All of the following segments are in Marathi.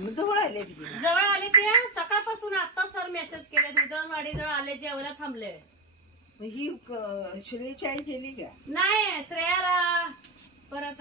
जवळ आले तिथे जवळ आले ते. सकाळपासून आता सर मेसेज केले दुधवाडी जवळ आले जेवायला थांबले. ही क- श्रेयची आई गेली का? नाही श्रेयाला परत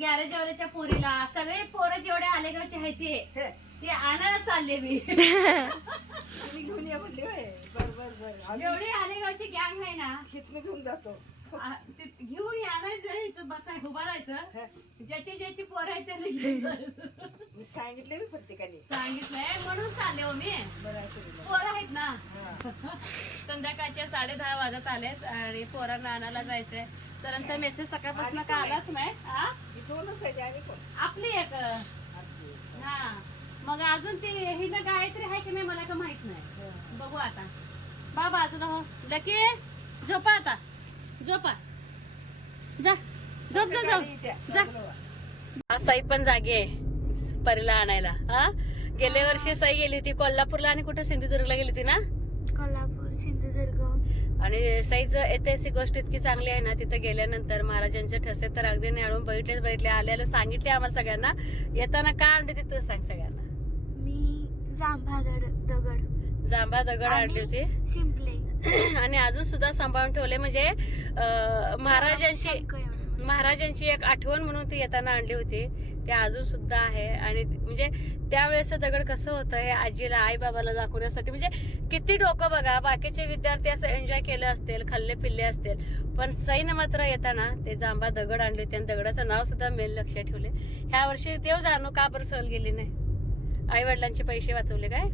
गॅरेजवाल्याच्या पोरीला. सगळे पोरं जेवढे आलेगावचे आहेत ते हे, ते आणायला चालले मी. तुम्ही घेऊन या म्हणले होय बर बर बर. आम्ही जेवढे आलेगावची गँग आहे ना हितनं घेऊन जातो. आ- ते घेऊन या आणायचं इथं बसाय उभा राहायचं. ज्याची ज्याची पोरं आहेत त्यांनी घेऊन जायचं. मी सांगितले मी प्रत्येकाने. सांगितलंय म्हणून चालले हो मी. बरं असं दिलं. पोरं आहेत ना. हा. संध्याकाळचे साडे दहा वाजत आलेत आणि पोरांना आणायला जायचंय. सरांचा मेसेज सकाळपासून का आलाच नाही? हा? ही दोनच आहे आणि कोण? आपली एक. हा. मग अजून ती ही ना गायत्री आहे की नाही मला का माहीत नाही. बघू आता. बा बाजूला हो. लकी झोपा आता. झोपा. जा. झोप जा गाडी झोप द्या, जा. बोलवा. साई पण जागे आहे. परीला आणायला. हा? गेल्या वर्षी साई गेली होती कोल्हापूरला आणि कुठं सिंधुदुर्गला गेली होती ना? कोल्हापूर सिंधुदुर्ग. आणि साईज ऐतिहासिक गोष्ट इतकी चांगली आहे ना तिथं गेल्यानंतर महाराजांचे ठसे तर अगदी निळून बघितलेच बघितले आल्याला सांगितले आम्हाला सगळ्यांना. येताना का आणले ते तू सांग सगळ्यांना? मी जांभा दगड जांभा दगड आणली होती. शिंपले. आणि अजून सुद्धा सांभाळून ठेवले म्हणजे महाराजांची महाराजांची एक आठवण म्हणून ती येताना आणली होती. ते अजून सुद्धा आहे. आणि म्हणजे त्यावेळेस दगड कसं होतं हे आजीला आई बाबाला दाखवण्यासाठी म्हणजे किती डोकं बघा. बाकीचे विद्यार्थी असं एन्जॉय केलं असतील खाल्ले पिल्ले असतील. पण सैन मात्र येताना ते जांबा दगड आणले होते आणि दगडाचं नाव सुद्धा मेल लक्षात ठेवले. ह्या वर्षी देव जाणू का बरं सहल गेली नाही? आई वडिलांचे पैसे वाचवले काय?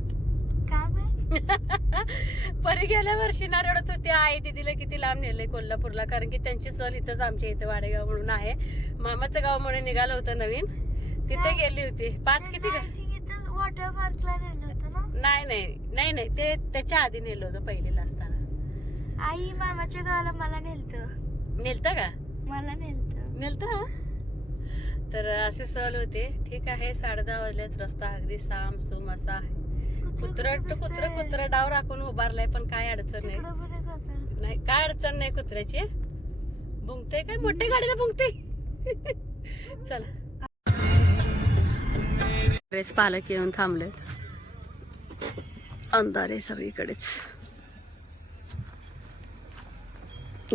परी गेल्या वर्षी ना रडत होती. आई दिदीला किती लांब नेलंय कोल्हापूरला कारण की त्यांची सहल इथंच आमच्या इथं वाडेगाव म्हणून आहे. मामाचं गाव म्हणून निघालं होतं नवीन. तिथे गेली होती. पाच किती वॉटर पार्कला नेलं होतं ना? नाही नाही नाही नाही ते त्याच्या आधी नेलं होतं पहिलेला असताना. आई मामाच्या गावाला मला नेलत. नेलतं का? मला नेलत. नेलतं तर असे सहल होते. ठीक आहे साडे दहा वाजल्यात रस्ता. अगदी साम सुम असा आहे. कुत्र कुत्र कुत्र डाव राखून उभारलाय पण काय अडचण नाही. होतं. नाही काय अडचण नाही कुत्र्याची. भुंकते काय? मोठ्या गाडीला भुंकते चला. ड्रेस पालक येऊन थांबले अंधारे सगळीकडेच.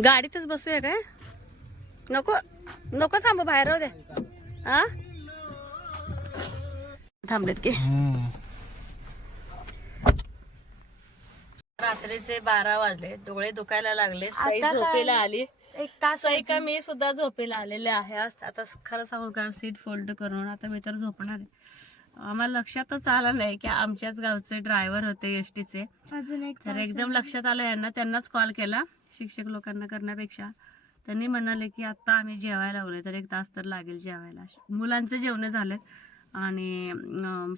गाडीतच बसूया काय? नको नको थांबू बाहेर दे हा? थांबलेत की. रात्रीचे बारा वाजले. डोळे दुखायला लागले. सई आता काय? झोपेला आली. एक तास सई का मी सुद्धा झोपेला आलेले आहे. आज- आता खरं सांगू का सीट फोल्ड करून आता मी तर झोपणार आहे. आम्हाला लक्षातच आलं नाही की आमच्याच गावचे ड्रायव्हर होते एस टीचे. अजून एक तर तास एकदम लक्षात आलं यांना. त्यांनाच कॉल केला शिक्षक लोकांना करण्यापेक्षा. त्यांनी म्हणाले की आता आम्ही जेवायला लावले तर एक तास तर लागेल जेवायला. मुलांचे जेवण झालेत आणि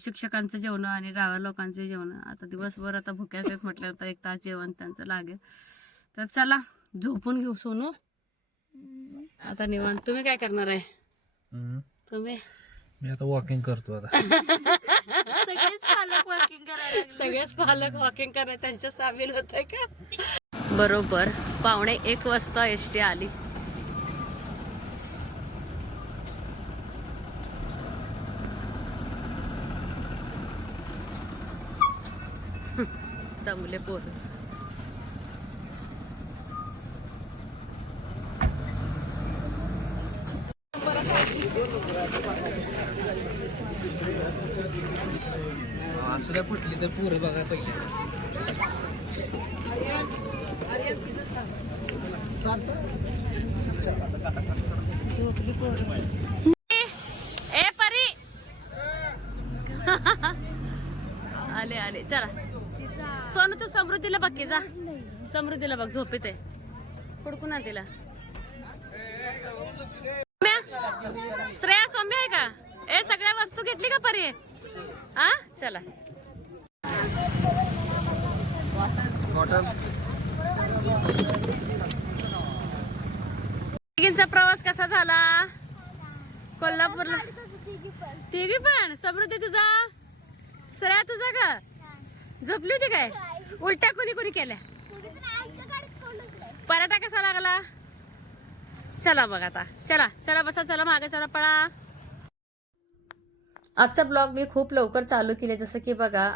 शिक्षकांचं जेवण आणि ड्रायव्हर लोकांचे जेवण. आता दिवसभर आता भुक्याच आहेत म्हटल्यानंतर एक तास जेवण त्यांचं लागेल. तर चला झोपून घेऊ सोनू. आता निवांत. तुम्ही काय करणार आहे. तुम्ही? मी आता वॉकिंग करतो आता. सगळेच पालक वॉकिंग करायला. सगळेच पालक वॉकिंग करण्यात त्यांच्या सामील होत का? बरोबर. पावणे एक वाजता एस टी आली. दमले पोर. असं फुटली तर पुरे बघा पहिले. ए परी. आले आले. चला. सोनू तू समृद्धीला बघ की जा. समृद्धीला बघ झोपेत आहे. हुडकून ना तिला. सौम्या? श्रेया सौम्य आहे का? ए सगळ्या वस्तू घेतली का परी? हा चला. तिघींचा प्रवास कसा झाला? कोल्हापूरला. तिघी पण. समृद्धी तुझा? श्रेया तुझा का? झोपली होती काय? उलट्या कोणी कोणी केल्या? पराठा कसा लागला? चला बघ आता. चला चला बसा चला मागे चला पळा. आजचा ब्लॉग मी खूप लवकर चालू केले जसं की बघा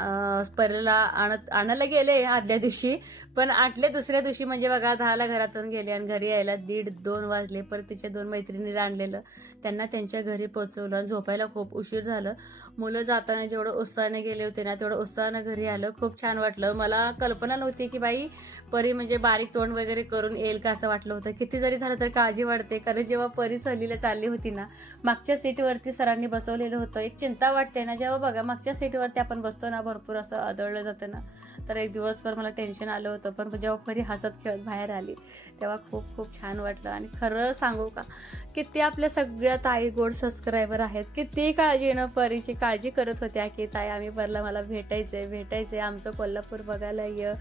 परला आणत आणायला गेले आदल्या दिवशी पण आठल्या दुसऱ्या दिवशी म्हणजे बघा दहाला घरातून गेले आणि घरी यायला दीड दोन वाजले. परत तिच्या दोन मैत्रिणीला आणलेलं. त्यांना त्यांच्या घरी पोचवलं आणि झोपायला खूप उशीर झालं. मुलं जाताना जेवढं उत्साहाने गेले होते ना तेवढं उत्साहानं घरी आलं. खूप छान वाटलं. मला कल्पना नव्हती की बाई परी म्हणजे बारीक तोंड वगैरे करून येईल का असं वाटलं होतं. किती जरी झालं तर काळजी वाटते कारण जेव्हा परी सहलीला चालली होती ना मागच्या सीटवरती सरांनी बसवलेलं होतं. एक चिंता वाटते ना जेव्हा बघा मागच्या सीटवरती आपण बसतो ना भरपूर असं आदळलं जातं ना. तर एक दिवसभर मला टेन्शन आलं होतं. पण जेव्हा परी हसत खेळत बाहेर आली तेव्हा खूप खूप छान वाटलं. आणि खरं सांगू का किती आपल्या सगळ्या ताई गोड सबस्क्रायबर आहेत. किती काळजीनं परीची. काळजी करत होत्या की ताई आम्ही परला मला भेटायचंय भेटायचंय. आमचं कोल्हापूर बघायला ये.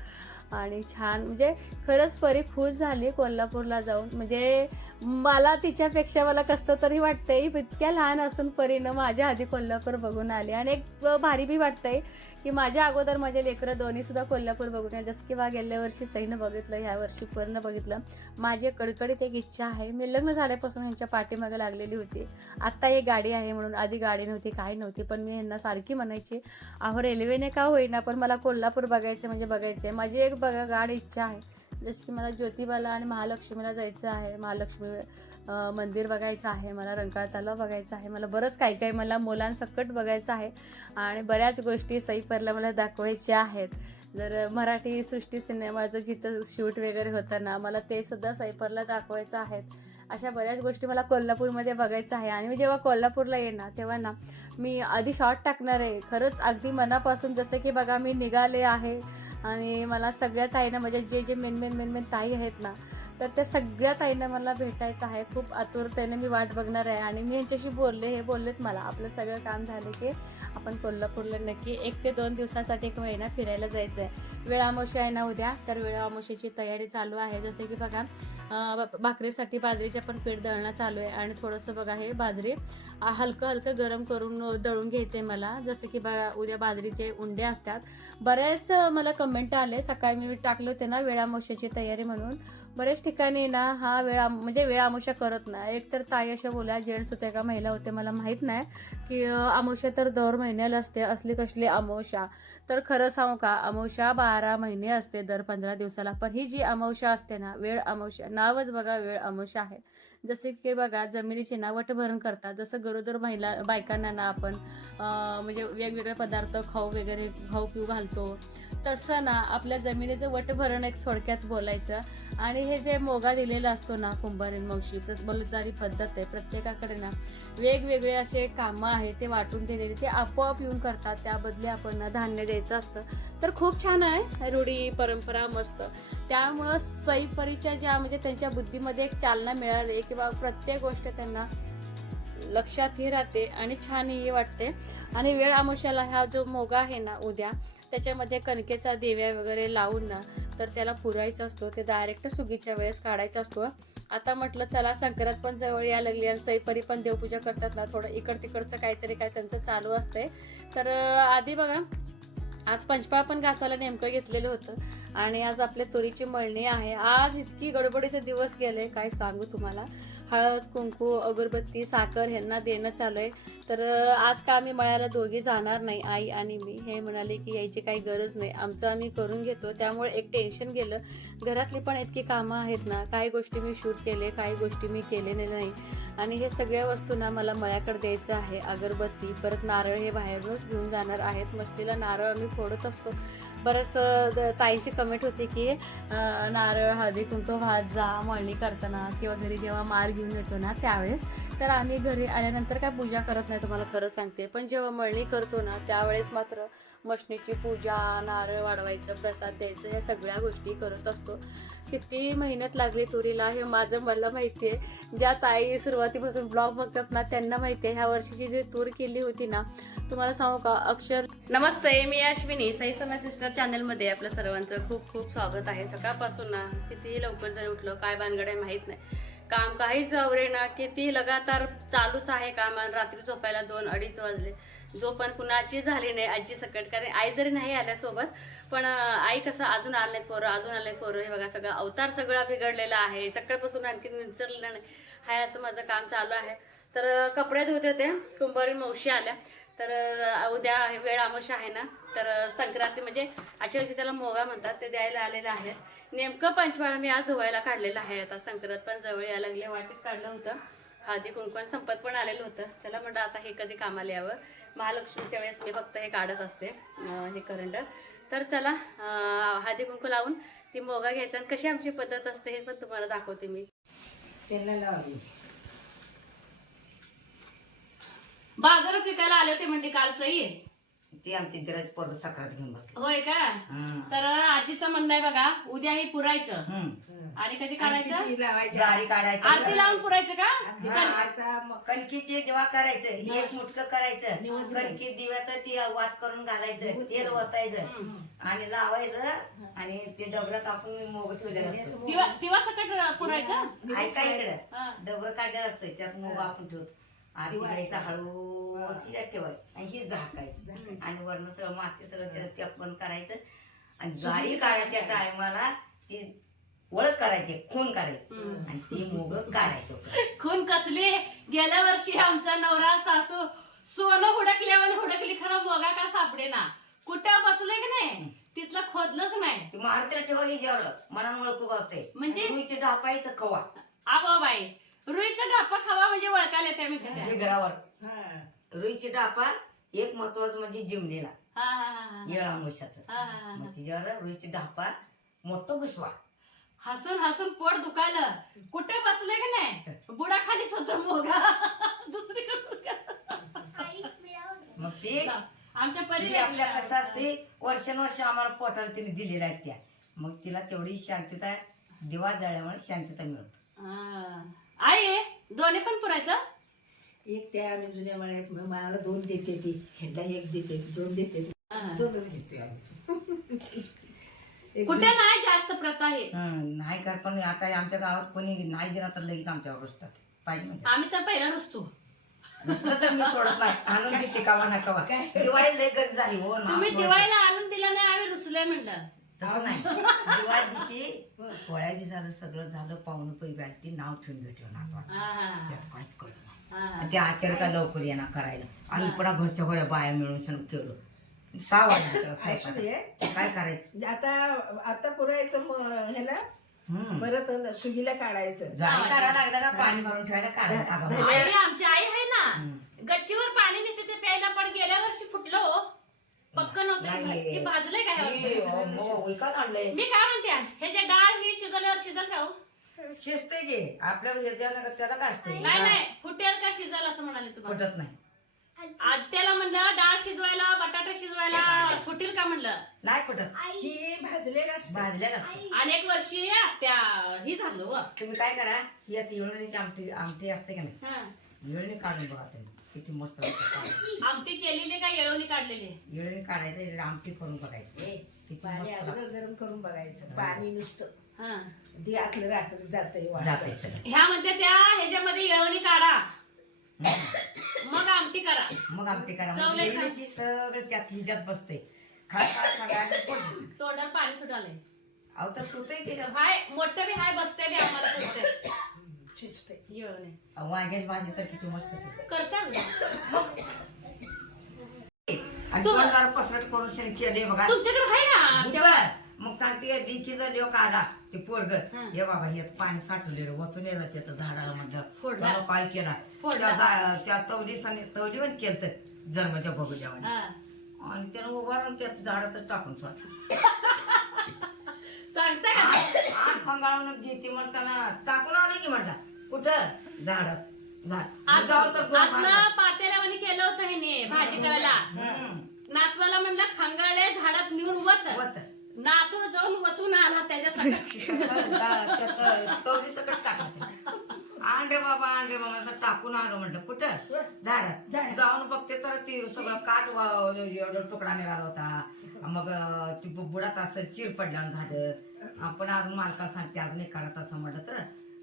आणि छान म्हणजे खरंच परी खुश झाली कोल्हापूरला जाऊन. म्हणजे मला तिच्यापेक्षा मला कसं तरी वाटतंय इतक्या लहान असून परीनं माझ्या आधी कोल्हापूर बघून आली. आणि एक भारी बी वाटतंय की माझ्या अगोदर माझे लेकरं दोन्ही सुद्धा कोल्हापूर बघून जसं की बा गेल्या वर्षी सईनं बघितलं ह्या वर्षी पूर्ण बघितलं. माझी कडकडीत एक इच्छा आहे. मी लग्न झाल्यापासून ह्यांच्या पाठीमागे लागलेली होती. आत्ता एक गाडी आहे म्हणून. आधी गाडी नव्हती काय नव्हती पण मी ह्यांना सारखी म्हणायची अहो रेल्वेने का होईना? पण मला कोल्हापूर बघायचं म्हणजे बघायचं आहे माझी एक बघा गाड इच्छा आहे. जसं की मला ज्योतिबाला आणि महालक्ष्मीला जायचं आहे महालक्ष्मी मंदिर बघायचं आहे मला रंकाळ तलाव बघायचं आहे मला बरंच काही काही मला मुलांसकट बघायचं आहे आणि बऱ्याच गोष्टी सईपरला मला दाखवायच्या आहेत. जर मराठी सृष्टी सिनेमाचं जिथं शूट वगैरे होतं ना मला ते सुद्धा सईपरला दाखवायचं आहेत. अशा बऱ्याच गोष्टी मला कोल्हापूरमध्ये बघायचं आहे आणि मी जेव्हा कोल्हापूरला येणार तेव्हा ना मी आधी शॉर्ट टाकणार आहे. खरंच अगदी मनापासून जसं की बघा मी निघाले आहे आणि मला सगळ्या ताईनं म्हणजे जे जे मेन मेन मेन मेन ताई आहेत ना तर त्या सगळ्या ताईंना मला भेटायचं आहे. खूप आतुरतेने मी वाट बघणार आहे. आणि मी यांच्याशी बोलले हे बोललेत मला. आपलं सगळं काम झालं की आपण कोल्हापूरला नक्की एक ते दोन दिवसासाठी एक महिना फिरायला जायचं आहे वेळामोशी आहे ना उद्या तर वेळामोशीची तयारी चालू आहे. जसे की बघा भाकरीसाठी बाजरीचे पण पीठ दळणं चालू आहे. आणि थोडंसं बघा हे बाजरी हलकं हलकं गरम करून दळून घ्यायचं आहे मला. जसं की बघा उद्या बाजरीचे उंडे असतात. बरेच मला कमेंट आले. सकाळी मी टाकले होते ना वेळामोशाची तयारी म्हणून. बरेच ठिकाणी ना हा वेळा म्हणजे वेळामोशा करत नाही. एक तर ताई अशा बोला जेंट्स होते का महिला होते मला माहीत नाही की अमावश्या तर दर महिन्याला असते असली कसली अमावस्या तर खरं सांगू का अमावश्या बारा महिने असते दर पंधरा दिवसाला. पण ही जी अमावस्या असते ना वेळ अमावश्या नावच बघा वेळ अमावस्या आहे. जसे की बघा जमिनीचे ना वटभरण करतात. जसं गरोदर महिला बायकांना ना आपण म्हणजे वेगवेगळे पदार्थ खाऊ वगैरे खाऊ पिऊ घालतो. तसं ना आपल्या जमिनीचं वटभरण एक थोडक्यात बोलायचं. आणि हे जे मोगा दिलेला असतो ना कुंभारीन मावशी प्र- पद्धत आहे. प्रत्येकाकडे ना वेगवेगळे असे कामं आहेत ते वाटून दिलेले ते आपोआप येऊन करतात. त्याबदले आपण ना धान्य द्यायचं असतं. तर खूप छान आहे. रूढी परंपरा मस्त. त्यामुळं सईपरीच्या ज्या म्हणजे त्यांच्या बुद्धीमध्ये एक चालना मिळाली किंवा प्रत्येक गोष्ट त्यांना लक्षातही राहते आणि छानही वाटते. आणि वेळ आमुष्याला हा जो मोगा आहे ना उद्या त्याच्यामध्ये कणकेचा देव्या वगैरे लावून ना तर त्याला पुरायचा असतो. ते डायरेक्ट सुगीच्या वेळेस काढायचा असतो. आता म्हटलं चला संक्रांत पण जवळ या लागली आणि सईपरी पण देवपूजा करतात ना थोडं इकड तिकडचं काहीतरी काय त्यांचं चालू असतंय. तर आधी बघा आज पंचपाळ पण घासायला नेमकं घेतलेलं होतं. आणि आज आपले तुरीची मळणी आहे. आज इतकी गडबडीचे दिवस गेले काय सांगू तुम्हाला. हळद कुंकू अगरबत्ती साखर ह्यांना देणं चालू आहे. तर आज का आम्ही मळ्याला दोघी जाणार नाही आई आणि मी. हे म्हणाले की यायची काही गरज नाही. आमचं आम्ही करून घेतो. त्यामुळे एक टेन्शन गेलं. घरातली पण इतकी कामं आहेत ना काही गोष्टी मी शूट केले काही गोष्टी मी केलेले नाही. आणि हे सगळ्या वस्तूंना मला मळ्याकडे द्यायचं आहे. अगरबत्ती परत नारळ हे बाहेरूनच घेऊन जाणार आहेत. मस्तीला नारळ आम्ही फोडत असतो. बरंच ताईंची कमेंट होती की नारळ हळदी कुंकू भात जा मळणी करताना किंवा घरी जेव्हा मार घेऊन येतो ना त्यावेळेस. तर आम्ही घरी आल्यानंतर काय पूजा करत नाही तुम्हाला खरं सांगते. पण जेव्हा मळणी करतो ना त्यावेळेस मात्र मशनीची पूजा नारळ वाढवायचं प्रसाद द्यायचं ह्या सगळ्या गोष्टी करत असतो. किती मेहनत लागली तुरीला हे माझं मला माहिती आहे ज्या ताई सुरुवातीपासून ब्लॉग बघतात ना त्यांना माहिती आहे ह्या वर्षीची जी तूर केली होती ना तुम्हाला सांगू का? अक्षर नमस्ते मी अश्विनी. सई समय सिस्टर चॅनलमध्ये आपल्या सर्वांचं खूप खूप स्वागत आहे. सकाळपासून ना किती लवकर जरी उठलं काय भानगड आहे माहीत नाही. काम काहीच आवरे ना किती लगातार चालूच आहे काम रात्री झोपायला दोन अडीच वाजले. जो पण कुणाची झाली नाही आजी सकट कारण आई जरी नाही आल्या सोबत पण आई कसं अजून आले नाही पोरं अजून आले पोरं हे बघा सगळं अवतार सगळा बिघडलेला आहे. सकाळपासून आणखी विसरलेलं नाही. हाय असं माझं काम चालू आहे. तर कपडे धुत होते. कुंभारी मावशी आल्या. तर उद्या वेळ आमोश आहे ना. तर संक्रांती म्हणजे आजच्या दिवशी त्याला मोगा म्हणतात ते द्यायला आलेले आहेत. नेमकं पंचवाळा मी आज धुवायला काढलेलं आहे. आता संक्रांत पण जवळ यायला लागली वाटेत काढलं होतं. हळदी कुंकण संपत पण आलेलं होतं. चला म्हणलं आता हे कधी कामाला यावं? महालक्ष्मीच्या वेळेस मी फक्त हे काढत असते हे करंड तर चला हळदी कुंकू लावून ती मोगा घ्यायचा आणि कशी आमची पद्धत असते हे पण तुम्हाला दाखवते मी. बाजारात विकायला आले होते म्हणजे काल सई. ती आमची दिराज पोरग सकाळात घेऊन बसली. होय का? तर आजीचं म्हणणं आहे बघा उद्या हे पुरायचं. आणि कधी काढायचं काढायची. आरती लावून पुरायचं का? हा, कणकीचे दिवा करायचं एक मुटक करायचं. कणकी दिव्यात ती वात करून घालायचं तेल वतायचं आणि लावायचं आणि ते डबऱ्यात आपण मोग ठेवलेलं असतं. दिवा दिवा सकट पुरायचं? ऐका इकडे. हा. डबर काढलेलं असतं त्यात मोग आपण ठेवतो. आरती घ्यायचा हळू ठेवायचं आणि हे झाकायचं. आणि वरण सगळं माती सगळं त्याचं पॅक करायचं. आणि गाडी काढायच्या टायमाला ती ओळख करायची खून करायची. आणि ती मोग काढायचं. खून कसली? गेल्या वर्षी आमचा नवरा सासू सोनं हुडकल्यावर हुडकली खरं मोगा का सापडे ना? कुठं बसले की नाही? तिथलं खोदलंच नाही. ती महाराष्ट्रात ठेवा जेवढं? मनानं ओळखू गावते म्हणजे? रुईची ढापा इथं खवा. आबा बाई रुईचा ढापा खावा म्हणजे ओळखायला येते मी कधी ढिगरावर. रुईची ढापा एक महत्वाचं म्हणजे जिमणीला. हा हा हा हा. हा, हा, हा, मग हा. तिच्यावर रुईची ढापा मोठं घुसवा. हसून हसून पोट दुखायलं. कुठे बसले की नाही? बुडा खालीच होत मोगा दुसरीकडे मग? ते आमच्या परी ती आपल्या कसं असते? वर्षानुवर्ष आम्हाला पोटाला तिने दिलेल्या असत्या. मग तिला तेवढी शांतता दिवा जळल्यामुळे शांतता मिळत. आई दोन्ही पण पुरायचं? एक त्या आम्ही जुन्या म्हणायत मला दोन देते ती ह्यांना एक देते दोन देते. हा. दोनच घेते आम्ही. कुठे नाही जास्त प्रथा आहे? नाही कर पण आता आमच्या गावात कोणी नाही दिला तर लगेच आमच्यावर रुसतात. पाहिजे म्हणजे. आम्ही तर पहिला रुसतो. दुसरं तर मी सोडत नाही आणून देते कावा ना कावा. दिवाळी लय गरज झाली हो ना. तुम्ही दिवाळीला आणून दिला नाही आम्ही रुसलोय म्हणलं. तसं नाही. दिवाळी दिवशी पोळ्या बी झालं सगळं झालं पाहुणं पैकी आली ती नाव ठेवून भेटलं नातवाचं. हा, हा, हा. त्यात काहीच कळलं नाही. हा, हा. ते आचार्य का लवकर येणार करायला आम्ही पुन्हा घरच्या घड्या बाया मिळून सण केलं सहा वाजता. काय करायचं आता आता पुरायचं म- ह्याला. परत सुगीला काढायचं पाणी भरून ठेवायला काढायचं आमची आई आहे ना. गच्चीवर पाणी नेते ते प्यायला पण गेल्या वर्षी फुटलं पक्क नव्हतं. हे भाजलंय काय? हे, मी काय म्हणते ह्याच्या डाळ ही शिजल्यावर शिजल का हो? शिस्त घे आपल्या याच्यानं त्याला काय असतं नाही नाही फुटेल का शिजल असं म्हणाले तुम्हाला? फुटत नाही. आत्याला म्हणलं डाळ शिजवायला बटाटा शिजवायला फुटेल का म्हणलं? नाही फुटत. ही भाजलेलं असतं. भाजलेलं असतं. अनेक वर्षी त्या ही झालं व तुम्ही काय करा यात येळणीची आमटी आमटी असते का नाही? हा. येळणी काढून बघा तुम्ही किती मस्त लागते. आमटी. केलेली का येळवणी काढलेली? येळणी काढायचं याची आमटी करून बघायची. किती पाणी मस्त लागते. अगोदर गरम करून बघायचं पाणी नुसतं. हा. ते आतलं राहत जातंय जाते सगळं. ह्या म्हणते त्या ह्याच्यामध्ये येळवणी काढा. मग आमटी करा. मग आमटी करा. चव म्हणजे छान. येळणीची सगळं त्यात हिच्यात बसते खा खा तोंडावर पाणी सुटालंय. अहो तर सुटही त्याच्यात हाय मोठं बी हाय बसते बी आम्हाला बसते शिजते येळवणी अहो, वांग्याची भाजी तर किती मस्त होते. करता आणि तू- तोंडावर पसरट करून शेण केले बघा. तुमच्याकडे आहे ना तेव्हा बुधवार. मग सांगते लिखीचा देव काढा ते पोरग हं. बाबा हे पाणी साठवले रे वतून येतात त्याचं झाडाला म्हटलं फोडला. बाबा पाय केला फोडला. त्या गा- त्या तवली तवली पण केलं जन्माच्या भोगल्यावानी हा. आणि त्यानं उभारून त्या झाडातच टाकून सोडलं सांगता का आठ खंगाळून देते म्हणताना टाकून आलं की म्हटलं कुठं झाडात झाड जाऊ तर दोन असलं भांडं. पातेल्यावानी केलं होतं ह्याने भाजी करायला हं. नातवाला म्हणलं खंगाळे झाडात नेऊन वत वत. नातू जाऊन वतून आला त्याच्यासाठी. त्याचं तवली सकट टाकायचं आंडे बाबा आंडे बाबा टाकून आलं म्हटलं. कुठं? झाडात. जाऊन बघते तर ती सगळं काट एवढं तुकडा निघाला होता. मग ती बुडात असं चिर पडल्यानं झालं. आपण अजून मालकाला सांगते अजून एक करत असं म्हटलं तर.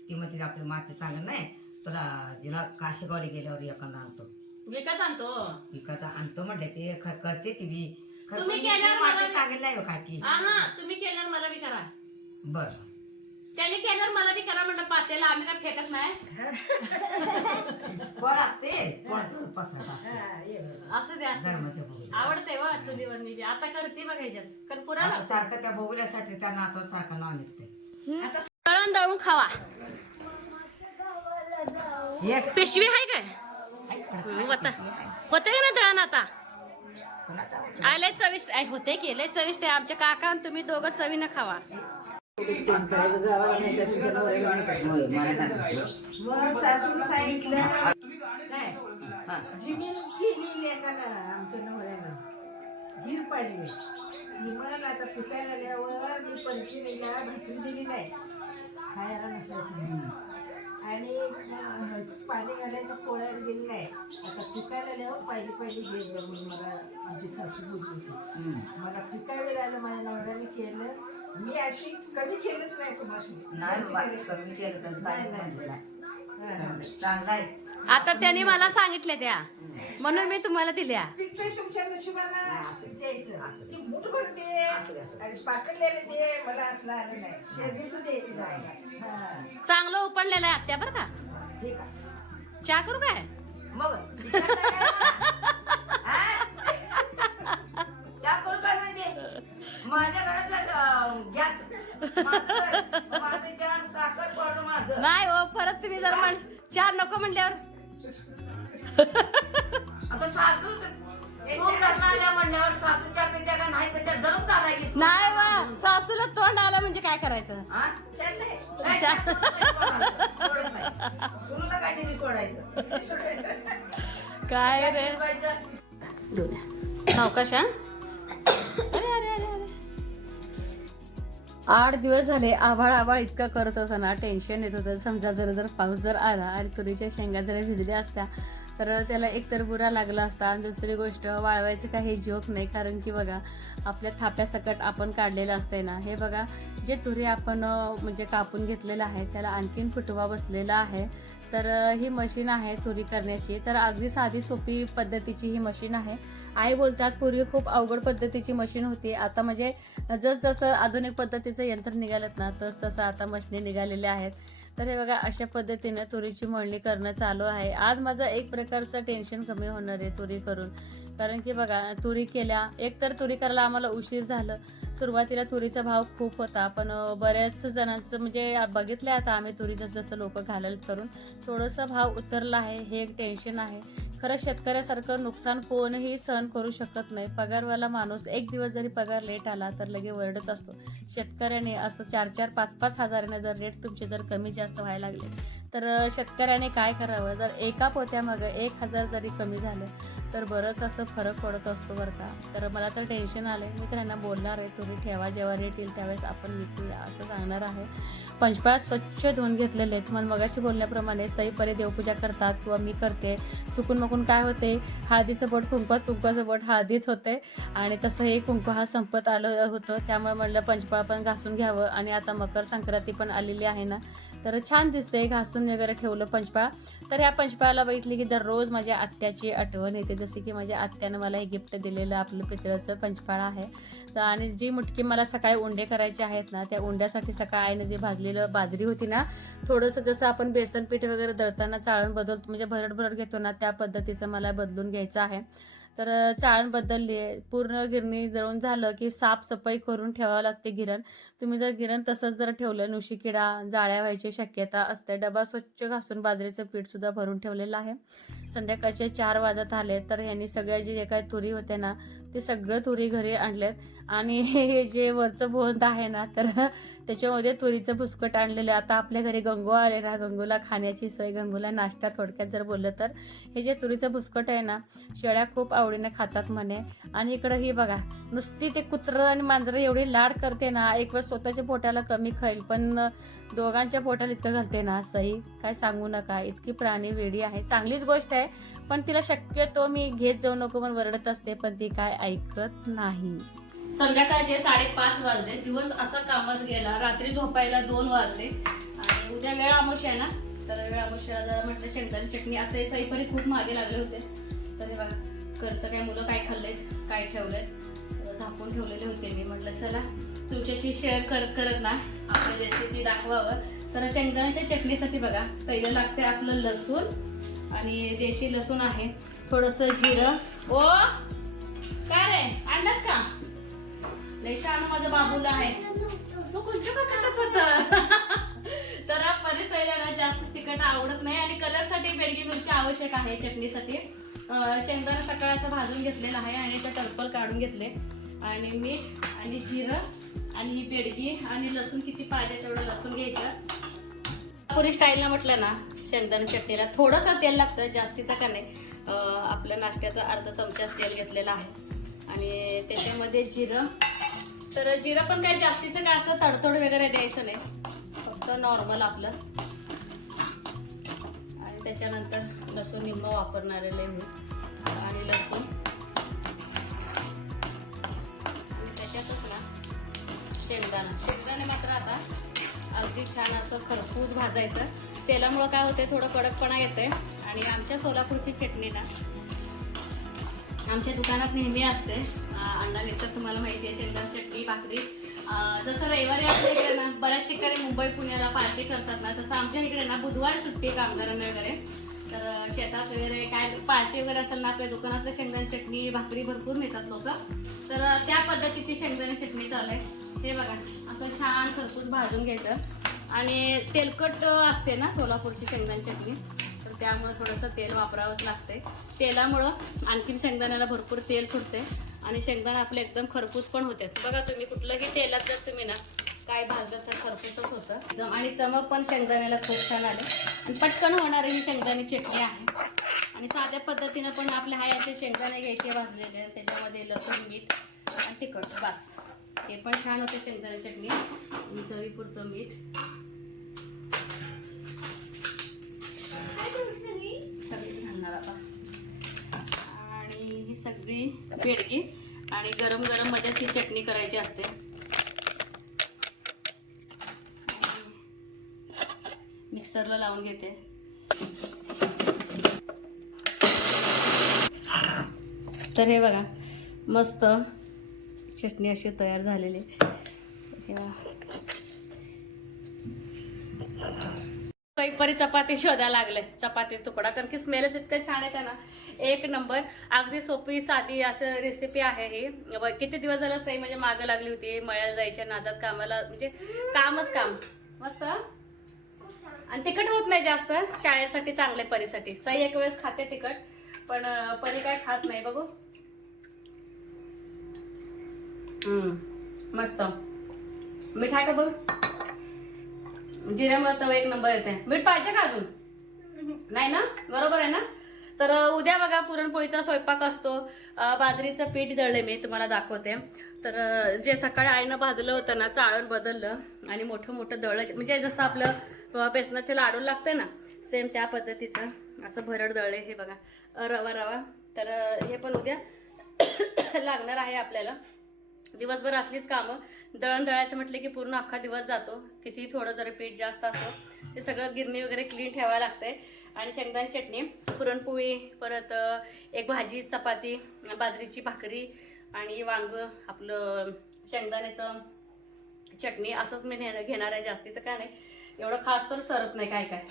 ती म्हणते आपली माती चांगलं नाही. तुला तिला काशीगावला गेल्यावर एखादा आणतो. विकत आणतो? विकत आणतो म्हटलं ते करते ती बी. तुम्ही केल्यावर मला- चांगली नाही हो हा हा. तुम्ही केल्यावर मला बी करा. बर. त्याने केलं मला बी करा म्हणलं पातेला आम्ही काय फेकत नाही. कोण असते? कोण? पसरत असते. हा, ये बघ. असं ते असं धर्माच्या बघूला आवडतंय वा चुलीवर मी बी. आता करते बघ ह्याच्यात. कारण पुरा आता सारखं त्या बघुल्यासाठी त्या नातवात सारखं नाव निघते आता दळण दळून खावा. एक. पिशवी आहे काय? होत होते का ना दळण आता? आले चविष्ट होते की लय चविष्ट आहे आमच्या काका आणि तुम्ही दोघं चवीनं खावा. मग सासून सांगितलं काय हा. केली आमच्या नवऱ्यानं. झीर पाडली. आता पिकायला आल्यावर मी भाकरी दिली नाही. आणि पाणी घालायचं पोळ्याला दिली नाही आता पिकायला आल्यावर पाहिजे पाहिजे घेत जा म्हणून मला आमची सासू बोलली होती. मला पिकावे आलं माझ्या नवऱ्याने केलं मी अशी कमी केलंच नाही तुम्हाला नाही कमी केलं नाही, चांगलं नाही. आहे. आता त्याने मला सांगितले त्या. म्हणून मी तुम्हाला दिल्या. पिकतंय तुमच्या नशिबाला. द्यायचं. ती मुठभर दे आणि पाकडलेलं दे मला असलं आलं नाही. शेजीचं द्यायचं नाही हा. चांगलं उपडलेलं आहे आत्या बरं का? ठीक आहे. चहा करू काय? मग पिकाचं काय? बा? हा? त्या करू काय म्हणजे? माझ्या घरातला गॅस. माझं घर, माझं चहा साखर पडू माझं. नाही हो परत तुम्ही जर म्हण चहा नको म्हणल्यावर. आता सासू तोंड आल्या म्हणल्यावर सासूच्या पित्या का नाही पित्या? गरम झाला की नाही वा सासूला तोंड आलं म्हणजे काय करायचं? हा? काय चा- सोडत नाही. सुनला काय तिने सोडायचं? काय रे? सावकाश हा? अरे, अरे, अरे, अरे. आठ दिवस झाले आभाळ आभाळ इतकं करत होता ना टेन्शन येत होतं. समजा जर जर पाऊस जर आला आणि तुरीच्या शेंगा जर भिजल्या असत्या तर त्याला एकतर बुरा लागला असता. आणि दुसरी गोष्ट वाळवायचं काही जोक नाही. कारण की बघा आपल्या थाप्यासकट आपण काढलेलं असतंय ना. हे बघा जे तुरी आपण म्हणजे कापून घेतलेलं आहे त्याला आणखीन फुटवा बसलेला आहे. तर ही मशीन आहे तुरी करण्याची. तर अगदी साधी सोपी पद्धतीची ही मशीन आहे. आई बोलतात पूर्वी खूप अवघड पद्धतीची मशीन होती. आता म्हणजे जसजसं आधुनिक पद्धतीचं यंत्र निघालेत ना तस तसं आता मशीनी निघालेल्या आहेत. तर हे बघा अशा पद्धतीने तुरीची मळणी करणं चालू आहे. आज माझं एक प्रकारचं टेन्शन कमी होणार आहे तुरी करून. कारण की बघा तुरी केल्या एक तर तुरी करायला आम्हाला उशीर झालं. सुरुवातीला तुरीचा भाव खूप होता पण बऱ्याच जणांचं म्हणजे बघितलं आता आम्ही तुरीचं जसं लोक घालत करून. थोडंसं भाव उतरला आहे हे एक टेन्शन आहे. खरं शेतकऱ्यासारखं नुकसान कोणही सहन करू शकत नाही. पगारवाला माणूस एक दिवस जरी पगार लेट आला तर लगे वरडत असतो. शेतकऱ्याने असं चार चार पाच पाच हजाराने जर रेट तुमचे जर कमी जास्त व्हायला लागले तर शेतकऱ्याने काय करावं? जर एका पोत्यामागं एक हजार जरी कमी झालं तर बरंच असं फरक पडत असतो बरं का? तर मला तर टेन्शन आलं मी तर यांना बोलणार आहे तुम्ही ठेवा जेव्हा रेट येईल त्यावेळेस आपण विकूया असं सांगणार आहे. पंचपाळात स्वच्छ धुवून घेतलेले आहेत. मला मगाशी बोलण्याप्रमाणे सईपरे देवपूजा करतात किंवा मी करते. चुकून मकून काय होते? हळदीचं बोट कुंकवात कुंकवाचं बोट हळदीत होते आणि तसं हे कुंकू हा संपत आलं होतं. त्यामुळे म्हणलं पंचपाळ पण घासून घ्यावं आणि आता मकर संक्रांती पण आलेली आहे ना. तर छान दिसते घासून. वगैरे ठेवलं पंचपाळ तर ह्या पंचपाळाला बघितली की दररोज माझ्या आत्याची आठवण येते. जसे की माझ्या आत्यानं मला हे गिफ्ट दिलेलं आपलं पितळाचं पंचपाळ आहे. तर आणि जी मुटकी मला सकाळी उंडे करायचे आहेत ना त्या उंड्यासाठी सकाळी आईनं जे भाजलेलं बाजरी होती ना थोडंसं जसं आपण बेसन पीठ वगैरे दळताना चाळून बदलतो म्हणजे भरड भरड घेतो ना त्या पद्धतीचं मला बदलून घ्यायचं आहे. तर चाळण बदलली आहे पूर्ण गिरणी जळून झालं की साफसफाई करून ठेवावं लागते गिरण. तुम्ही जर गिरण तसंच जर ठेवलं नुशी किडा जाळ्या व्हायची शक्यता असते. डबा स्वच्छ घासून बाजरीचं पीठ सुद्धा भरून ठेवलेलं आहे. संध्याकाळचे चार वाजत आले तर यांनी सगळ्या जे काही तुरी होते ना ते सगळं तुरी घरी आणलेत. आणि हे जे वरचं बोंद आहे ना तर त्याच्यामध्ये तुरीचं बुसकट आणलेलं आहे. आता आपल्या घरी गंगू आले ना गंगूला खाण्याची सोय गंगूला नाश्ता थोडक्यात जर बोललं तर. हे जे तुरीचं बुस्कट आहे ना शेळ्या खूप आवडीने खातात म्हणे. आणि इकडं ही बघा नुसती ते कुत्रं आणि मांजरं एवढी लाड करते ना एक वेळ स्वतःच्या पोटाला कमी खाईल पण दोघांच्या पोटाला इतकं घालते ना सई. काय सांगू नका इतकी प्राणी वेडी आहे. चांगलीच गोष्ट आहे पण तिला शक्यतो मी घेत जाऊ नको पण वरडत असते पण ती काय ऐकत नाही. संध्याकाळचे साडेपाच वाजले. दिवस असा कामात गेला. रात्री झोपायला दोन वाजले. आणि उद्या वेळ आमुष आहे ना? तर वेळ आमुष्याला जरा म्हटलं शेंगदाणी चटणी. असं हे सईपरी खूप मागे लागले होते. तर हे बघा घरचं काय मुलं काय खाल्लेत काय ठेवलेत. झाकून ठेवलेले होते मी. म्हटलं चला तुमच्याशी शेअर करत करत ना. आपली रेसिपी दाखवावं. तर शेंगदाण्याच्या चटणीसाठी बघा पहिलं लागते आपलं लसूण आणि देशी लसूण आहे. थोडंसं जिरं. ओ! काय रे? आणलंच का? लय छान माझं बाबूला आहे. तो कोणत्या प्रकारचाच करतं? तर परिसरला ना जास्त तिखट आवडत नाही आणि कलरसाठी बेडगी मिरची आवश्यक आहे चटणीसाठी. शेंगदाणं शेंगदाणा सकाळ असं भाजून घेतलेलं आहे आणि ते टर्पल काढून घेतले. आणि मीठ आणि जिरं आणि ही बेडगी आणि लसूण किती पाहिजे तेवढं लसूण घ्यायचं. पुरी स्टाईलला म्हटलं ना शेंगदाणा चटणीला थोडंसं तेल लागतं जास्तीचं का नाही? आपल्या नाश्त्याचा अर्धा चमचाच तेल घेतलेलं आहे. आणि त्याच्यामध्ये जिरं तर जिरं पण काय जास्तीचं काय असं तडतड वगैरे द्यायचं नाही. फक्त नॉर्मल आपलं. आणि त्याच्यानंतर लसूण निम्म वापरणारे मी. आणि लसूण. त्याच्यातच ना शेंगदाणा. शेंगदाणे मात्र आता अगदी छान असं खरपूस भाजायचं. तेलामुळं काय होते थोडं कडकपणा येते आणि आमच्या सोलापूरची चटणी ना आमच्या दुकानात नेहमी असते. अंडा अण्णा तुम्हाला माहिती आहे शेंगदाणा चटणी भाकरी. जसं रविवारी आपल्या इकडे ना बऱ्याच ठिकाणी मुंबई पुण्याला पार्टी करतात ना तसं आमच्या इकडे ना बुधवार सुट्टी कामगारांना वगैरे. तर शेतात वगैरे काय पार्टी वगैरे असेल ना आपल्या दुकानातलं शेंगदाणे चटणी भाकरी भरपूर नेतात लोक. तर त्या पद्धतीची शेंगदाणे चटणी चालू आहे. हे बघा असं छान खरपूस भाजून घ्यायचं. आणि तेलकट असते ना सोलापूरची शेंगदाणे चटणी. तर त्यामुळे थोडंसं तेल वापरावंच लागते तेलामुळं आणखीन शेंगदाण्याला भरपूर तेल सुटते आणि शेंगदाणा आपले एकदम खरपूस पण होते बघा तुम्ही कुठलंही तेलात जर तुम्ही ना काय भाजलं तर खरपूसच होतं. एकदम आणि चमक पण शेंगदाण्याला खूप छान आले. आणि पटकन होणारी ही शेंगदाणी चटणी आहे. आणि साध्या पद्धतीनं पण आपले हाय असे शेंगदाणे घ्यायचे भाजलेले आणि त्याच्यामध्ये लसूण मीठ आणि तिखट बास. हे पण छान होते शेंगदाणे चटणी. आणि चवीपुरतं मीठ. घालणार आता आणि ही सगळी बेडगी आणि गरम गरम मध्येच ही चटणी करायची असते. मिक्सरला लावून घेते. तर हे बघा मस्त चटणी अशी तयार झालेली किंवा परी चपाती शोधायला लागले. चपाती तुकडा कारण की स्मेलच इतकं छान आहे ना. एक नंबर अगदी सोपी साधी असं रेसिपी आहे ही. किती दिवस झालं सई म्हणजे मागं लागली होती मळ्याला जायच्या नादात कामाला म्हणजे कामच काम. मस्त? आणि तिखट होत नाही जास्त. शाळेसाठी चांगले परीसाठी. सई एक वेळेस खाते तिखट पण परी काय खात नाही. बघू. मस्त. मिठाय का बघ? जिऱ्यामुळे चव एक नंबर येते. मीठ पाहिजे का अजून? नाही ना? बरोबर आहे ना? तर उद्या बघा पुरणपोळीचा स्वयंपाक असतो. बाजरीचं पीठ दळले मी तुम्हाला दाखवते. तर जे सकाळी आईनं भाजलं होतं ना चाळण बदललं आणि मोठं मोठं दळलं. म्हणजे जसं आपलं बेसनाचे लाडू लागते ना सेम त्या पद्धतीचं. असं भरड दळले हे बघा. रवा रवा. तर हे पण उद्या लागणार आहे आपल्याला. दिवसभर असलीच कामं. दळण दळायचं म्हटलं की पूर्ण अख्खा दिवस जातो. किती थोडं जरी पीठ जास्त असो ते सगळं गिरणी वगैरे क्लीन ठेवायला लागतंय. आणि शेंगदाण्याची चटणी पुरणपोळी परत एक भाजी चपाती बाजरीची भाकरी आणि वांग आपलं शेंगदाण्याचं चटणी असंच मी ने- घेणार आहे जास्तीचं काय नाही. एवढं खास तर सरत नाही काय काय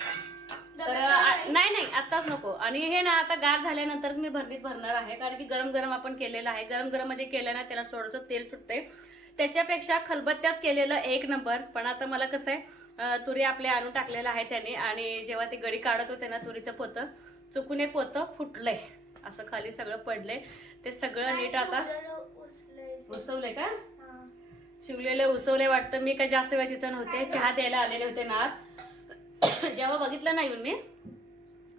तर आ- नाही? नाही आताच नको. आणि हे ना आता गार झाल्यानंतरच मी भरणीत भरणार आहे. कारण की गरम गरम आपण केलेलं आहे. गरम गरममध्ये केलं ना त्याला थोडंसं तेल सुटते त्याच्यापेक्षा खलबत्त्यात केलेलं एक नंबर पण आता मला कसं आहे अं, तुरी आपले आणून टाकलेलं आहे त्याने. आणि जेव्हा ते गडी काढत होते ना तुरीचं पोतं. चुकून एक पोतं फुटलंय. असं खाली सगळं पडलंय. ते सगळं नीट आता उसवलंय का? शिवलेले उसवले वाटतं. मी काय जास्त वेळ तिथं नव्हते. चहा द्यायला आलेले होते ना आत. जेव्हा बघितलं नाही येऊन मी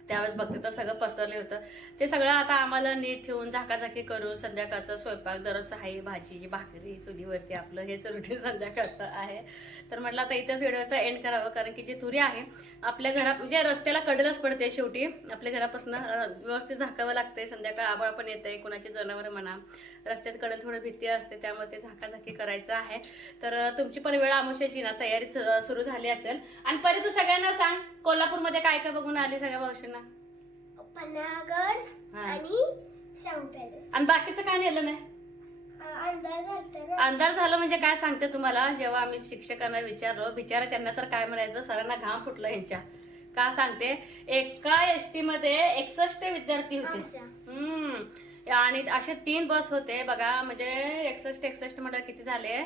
त्यावेळेस बघते तर सगळं पसरले होतं. ते सगळं आता आम्हाला नीट ठेवून झाकाझाकी करून संध्याकाळचं स्वयंपाक दररोजचं आहे भाजी भाकरी चुलीवरती आपलं हेच रुटीन संध्याकाळचं आहे. तर म्हटलं आता इथंच व्हिडिओचा एंड करावं कारण की जी तुरी आहे आपल्या घरात म्हणजे रस्त्याला कडेलच पडते शेवटी. आपल्या घरापासून व्यवस्थित झाकावं लागते संध्याकाळ आबाळ पण येते कुणाची जनावरं म्हणा. रस्त्याच कडेल थोडं भीती असते त्यामुळे ते झाकाझाकी करायचं आहे. तर तुमची पण वेळ आमुष्याची ना तयारी सुरू झाली असेल. आणि परी तू सगळ्यांना सांग कोल्हापूरमध्ये काय काय बघून आली सगळ्या मावशींना? पन्हागड हा. आणि शाहू पॅलेस. आणि बाकीचं काय नेलं नाही? आणि अंधार झालं म्हणजे काय सांगते तुम्हाला? जेव्हा आम्ही शिक्षकांना विचारलो बिचारा त्यांना तर काय म्हणायचं? सरांना घाम फुटलं यांच्या. का सांगते? एका एस टी मध्ये एकसष्ट विद्यार्थी होते. हम्म. आणि असे तीन बस होते. बघा म्हणजे एकसष्ट एकसष्ट म्हटलं किती झाले?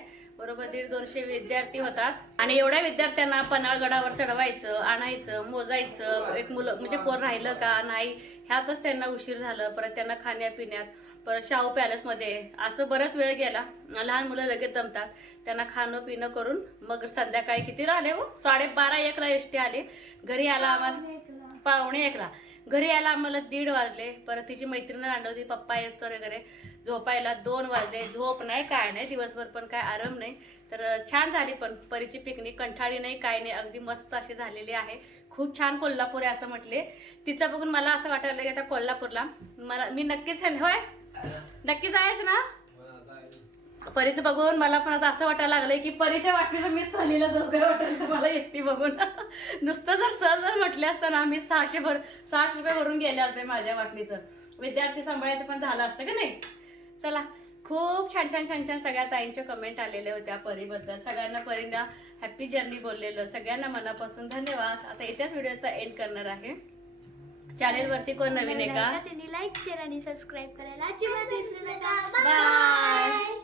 बरोबर दीड दोनशे विद्यार्थी होतात. आणि एवढ्या विद्यार्थ्यांना पन्हाळगडावर चढवायचं आणायचं मोजायचं एक मुलं म्हणजे कोण राहिलं का नाही ह्यातच त्यांना उशीर झालं परत त्यांना खाण्यापिण्यात परत शाहू पॅलेसमध्ये. असं बराच वेळ गेला. लहान मुलं लगेच जमतात. त्यांना खाणं पिणं करून मग संध्याकाळी किती राहिले हो? साडेबारा एकला एस टी आले. घरी आला आम्हाला. पावणे एकला. घरी यायला आम्हाला दीड वाजले. परत तिची मैत्रीण रांडवती पप्पा येतो वगैरे. झोपायला दोन वाजले. झोप नाही काय नाही दिवसभर पण काय आराम नाही. तर छान झाली पण परीची पिकनिक कंठाळी नाही काय नाही. अगदी मस्त अशी झालेली आहे. खूप छान कोल्हापूर आहे असं म्हटले. तिचं बघून मला असं वाटायला की आता कोल्हापूरला. मला मी नक्कीच होय? नक्की जायचं ना? परीचं बघून मला पण आता असं वाटायला लागलंय की परीच्या वाटणीचं मी सहलीला जाऊ काय वाटेल मला एकटी बघून. नुसतं जर सहज जर म्हटले असतं ना मी सहाशे भर सहाशे रुपये भरून गेले असते माझ्या वाटणीचं. विद्यार्थी सांभाळायचं पण झालं असतं का नाही? चला खूप छान छान छान छान सगळ्या ताईंच्या कमेंट आलेल्या होत्या परीबद्दल. सगळ्यांना परीना हॅपी जर्नी बोललेलं. सगळ्यांना मनापासून धन्यवाद. आता इथेच व्हिडिओचा एंड करणार आहे. चॅनेलवरती कोण नवीन आहे का? त्यांनी लाईक शेअर आणि सबस्क्राईब करायला अजिबात विसरू नका. बाय